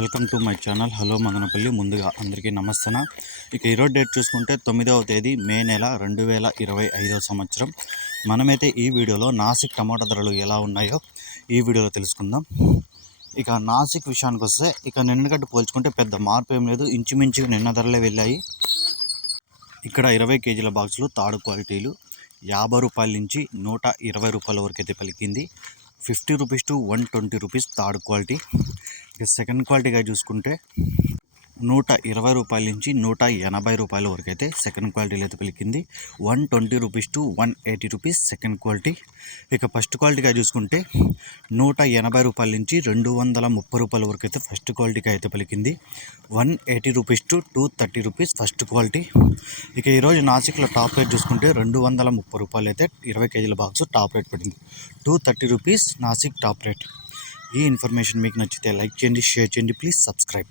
Welcome to my channel. Hello Madanapalle. ముందుగా అందరికీ నమస్తేన. ఇక ఈరోజు డేట్ చూసుకుంటే 9వ తేదీ మే నెల 2025 సంవత్సరం. మనమైతే ఈ వీడియోలో నాసిక్ టమాటా ధరలు ఎలా ఉన్నాయో ఈ వీడియోలో తెలుసుకుందాం. ఇక నాసిక్ విషయానికి వస్తే ఇక నిన్నగట్టు పోల్చుకుంటే పెద్ద మార్పు ఏం లేదు, ఇంచుమించుగా నిన్న ధరలే వెళ్ళాయి. ఇక్కడ 20 కేజీల బాక్సులు తాడు క్వాలిటీలు 50 రూపాయల నుంచి 120 రూపాయల వరకు అయితే పలికింది. 50 rupees to 120 rupees third quality. ఇక సెకండ్ క్వాలిటీగా చూసుకుంటే 120 రూపాయల నుంచి 180 రూపాయల వరకు అయితే సెకండ్ క్వాలిటీలో అయితే పలికింది. 120 rupees to 180 rupees second quality. ఇక ఫస్ట్ క్వాలిటీగా చూసుకుంటే 180 రూపాయల నుంచి 230 రూపాయల వరకు అయితే ఫస్ట్ క్వాలిటీగా అయితే పలికింది. 180 rupees to 230 rupees first quality. ఇక ఈరోజు నాసిక్లో టాప్ రేట్ చూసుకుంటే 230 రూపాయలు అయితే 20 కేజీల బాక్స్ టాప్ రేట్ పడింది. 230 రూపీస్ నాసిక్ టాప్ రేట్. ఈ ఇన్ఫర్మేషన్ మీకు నచ్చితే లైక్ చేయండి, షేర్ చేయండి, ప్లీజ్ సబ్స్క్రైబ్.